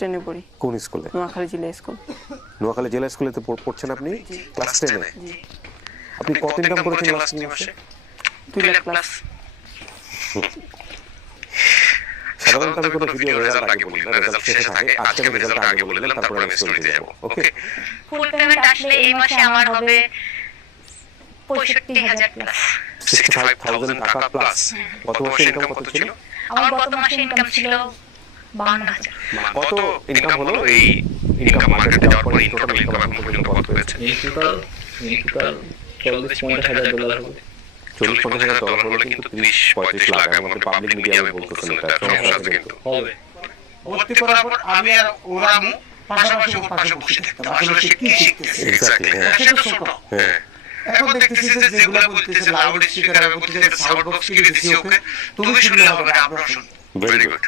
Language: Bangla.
টেনে পড়ি। কোন স্কুলে? নোয়াখালী জিলা স্কুল। নোয়াখালী জেলা স্কুলেতে পড়ছেন আপনি? ক্লাস 10 এ? আপনি কত ইনকাম করেছেন লাস্ট 3 মাসে? 2 লাখ প্লাস। সাধারণত আমি কোনো ভিডিও রেজাল্ট আগে বলি না, রেজাল্ট শেষে থাকে। আজকে আমি রেজাল্ট আগে বলে দিলাম, তারপরে আমি স্টোরিতে যাব। ওকে? ফুল পেমেন্ট আসলে এই মাসে আমার হবে 65,000 প্লাস। 65,000 টাকা প্লাস। গত মাসে ইনকাম কত ছিল? আমার গত মাসে ইনকাম ছিল 52,000। কত ইনকাম হলো এই ইনকাম মার্কেটে যাওয়ার পরে? টোটাল ইনকাম এখন পর্যন্ত কত হয়েছে? এই টোটাল $40-50,000 হবে। $40-50,000 হলে কিন্তু 30-35 লাখ। এর মধ্যে পাবলিক মিডিয়ামে বলতেছেন এটা সমস্যা আছে কিন্তু। হবে। ভর্তি করার পর আমি আর ওরা পাশাপাশি ওর পাশে বসে থাকতাম। আসলে সে কি শিখতেছে? এক্স্যাক্টলি, হ্যাঁ। সে তো ছোট। হ্যাঁ। এখন দেখতেছি যে যেগুলো বলতেছে লাউড স্পিকারে বলতেছে সাউন্ড বক্স কিনে দিছি ওকে, তুমি শুনলে হবে না, আমরা শুনবো। Very good.